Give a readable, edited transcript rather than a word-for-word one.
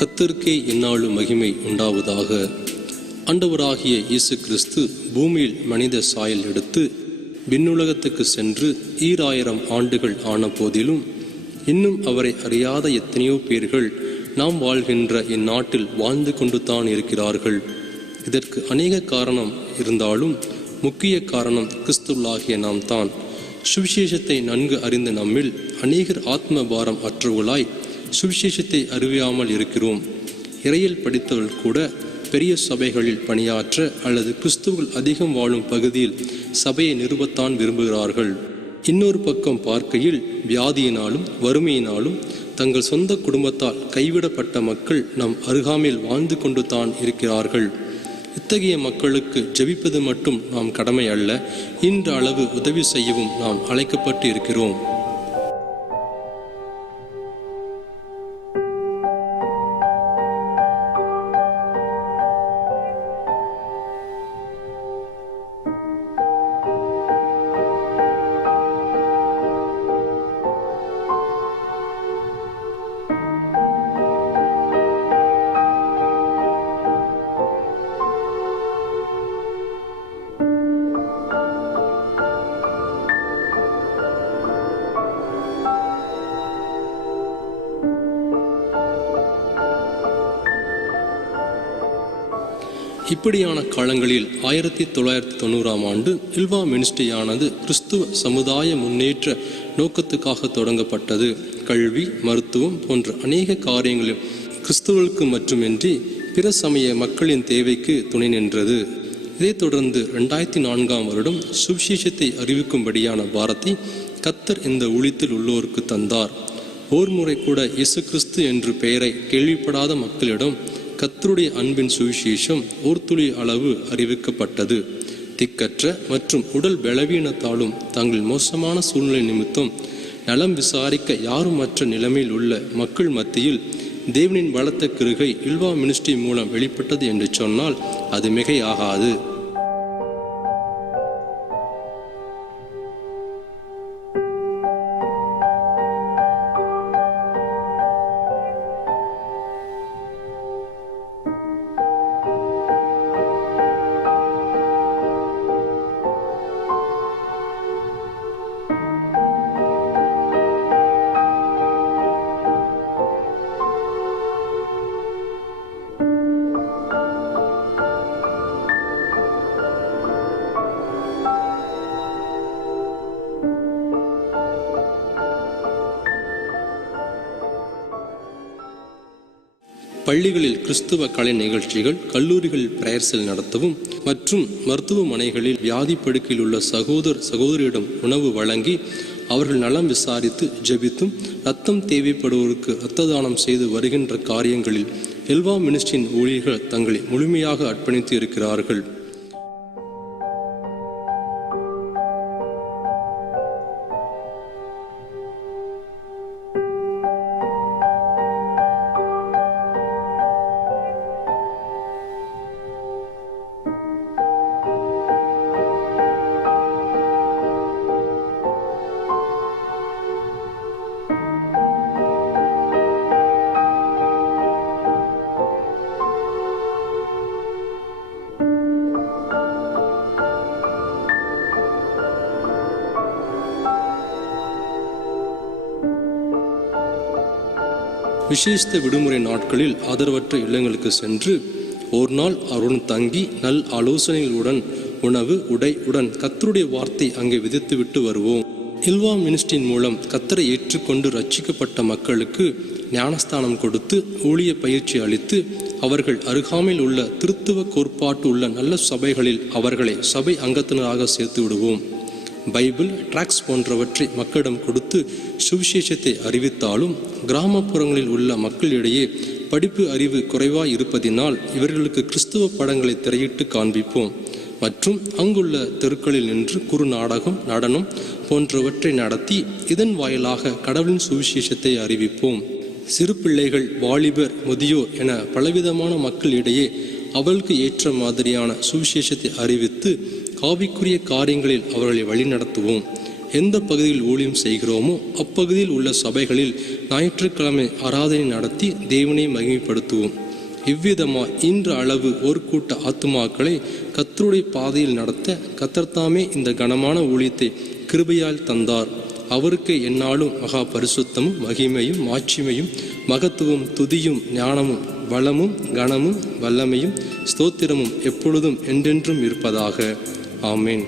கர்த்தருக்கே எந்நாளும் மகிமை உண்டாவதாக. ஆண்டவராகிய இயேசு கிறிஸ்து பூமியில் மனித சாயல் எடுத்து விண்ணுலகத்துக்கு சென்று 2000 ஆண்டுகள் ஆன போதிலும் இன்னும் அவரை அறியாத எத்தனையோ பேர்கள் நாம் வாழ்கின்ற இந்நாட்டில் வாழ்ந்து கொண்டு தான் இருக்கிறார்கள். இதற்கு அநேக காரணம் இருந்தாலும் முக்கிய காரணம் கிறிஸ்துவாகிய நாம் தான். சுவிசேஷத்தை நன்கு அறிந்த நம்மில் அநேகர் ஆத்ம பாரம் அற்றவர்களாய் சுவிசேஷத்தை அறியாமல் இருக்கிறோம். இறையில் படித்தவர்கள் கூட பெரிய சபைகளில் பணியாற்ற அல்லது கிறிஸ்துவில் அதிகம் வாழும் பகுதியில் சபையை நிறுவத்தான் விரும்புகிறார்கள். இன்னொரு பக்கம் பார்க்கையில் வியாதியினாலும் வறுமையினாலும் தங்கள் சொந்த குடும்பத்தால் கைவிடப்பட்ட மக்கள் நம் அருகாமையில் வாழ்ந்து கொண்டு தான் இருக்கிறார்கள். இத்தகைய மக்களுக்கு ஜெபிப்பது மட்டும் நாம் கடமை அல்ல, இன்ற அளவு உதவி செய்யவும் நாம் அழைக்கப்பட்டு இருக்கிறோம். இப்படியான காலங்களில் 1990ஆம் ஆண்டு இல்வா மினிஸ்ட்ரியானது கிறிஸ்துவ சமுதாய முன்னேற்ற நோக்கத்துக்காக தொடங்கப்பட்டது. கல்வி, மருத்துவம் போன்ற அநேக காரியங்களில் கிறிஸ்துவர்களுக்கு மட்டுமின்றி பிற சமய மக்களின் தேவைக்கு துணை நின்றது. இதைத் தொடர்ந்து 2004ஆம் வருடம் சுவிசேஷத்தை அறிவிக்கும்படியான பாரத்தை கர்த்தர் இந்த ஊழியத்தில் உள்ளோருக்கு தந்தார். ஓர் முறை கூட இயேசு கிறிஸ்து என்று பெயரை கேள்விப்படாத மக்களிடம் கர்த்தருடைய அன்பின் சுவிசேஷம் ஒரு துளி அளவு அறிவிக்கப்பட்டது. திக்கற்ற மற்றும் உடல் பலவீனத்தாலும் தங்கள் மோசமான சூழ்நிலை நிமித்தம் நலம் விசாரிக்க யாருமற்ற நிலைமையில் உள்ள மக்கள் மத்தியில் தேவனின் பலத்த கிருபை இல்வா மினிஸ்ட்ரி மூலம் வெளிப்பட்டது என்று சொன்னால் அது மிகையாகாது. பள்ளிகளில் கிறிஸ்துவ கலை நிகழ்ச்சிகள், கல்லூரிகளில் பிரேயர்சல் நடத்தவும் மற்றும் மருத்துவமனைகளில் வியாதி படுக்கையில் உள்ள சகோதரியிடம் உணவு வழங்கி அவர்கள் நலம் விசாரித்து ஜெபித்தும் இரத்தம் தேவைப்படுவோருக்கு இரத்த தானம் செய்து வருகின்ற காரியங்களில் இல்வா மினிஸ்ட்ரியின் ஊழியர்கள் தங்களை முழுமையாக அர்ப்பணித்து இருக்கிறார்கள். விசேஷ விடுமுறை நாட்களில் ஆதரவற்ற இல்லங்களுக்கு சென்று ஒரு நாள் அவருடன் தங்கி நல் ஆலோசனைகளுடன் உணவு, உடை உடன் கர்த்தருடைய வார்த்தை அங்கே விதித்துவிட்டு வருவோம். இல்வா மினிஸ்ட்ரியின் மூலம் கர்த்தரை ஏற்றுக்கொண்டு ரட்சிக்கப்பட்ட மக்களுக்கு ஞானஸ்தானம் கொடுத்து ஊழிய பயிற்சி அளித்து அவர்கள் அருகாமையில் உள்ள திருத்துவ கோட்பாட்டு உள்ள நல்ல சபைகளில் அவர்களை சபை அங்கத்தினராக சேர்த்து விடுவோம். பைபிள், டிராக்ஸ் போன்றவற்றை மக்களிடம் கொடுத்து சுவிசேஷத்தை அறிவித்தாலும் கிராமப்புறங்களில் உள்ள மக்களிடையே படிப்பு அறிவு குறைவாய் இருப்பதினால் இவர்களுக்கு கிறிஸ்துவ படங்களை திரையிட்டு காண்பிப்போம் மற்றும் அங்குள்ள தெருக்களில் நின்று குறு நாடகம், நடனம் போன்றவற்றை நடத்தி இதன் வாயிலாக கடவுளின் சுவிசேஷத்தை அறிவிப்போம். சிறு பிள்ளைகள், வாலிபர், முதியோர் என பலவிதமான மக்களிடையே அவளுக்கு ஏற்ற மாதிரியான சுவிசேஷத்தை அறிவித்து ஆவிக்குரிய காரியங்களில் அவர்களை வழிநடத்துவோம். எந்த பகுதியில் ஊழியம் செய்கிறோமோ அப்பகுதியில் உள்ள சபைகளில் ஞாயிற்றுக்கிழமை ஆராதனை நடத்தி தேவனை மகிமைப்படுத்துவோம். இவ்விதமாய் இன்று அளவு ஒரு கூட்ட ஆத்துமாக்களை கர்த்தருடைய பாதையில் நடத்த கர்த்தர் தாமே இந்த கனமான ஊழியத்தை கிருபையால் தந்தார். அவருக்கு எந்நாளும் மகா பரிசுத்தமும் மகிமையும் மாட்சிமையும் மகத்துவம் துதியும் ஞானமும் வளமும் கனமும் வல்லமையும் ஸ்தோத்திரமும் எப்பொழுதும் என்றென்றும் இருப்பதாக. ஆமேன்.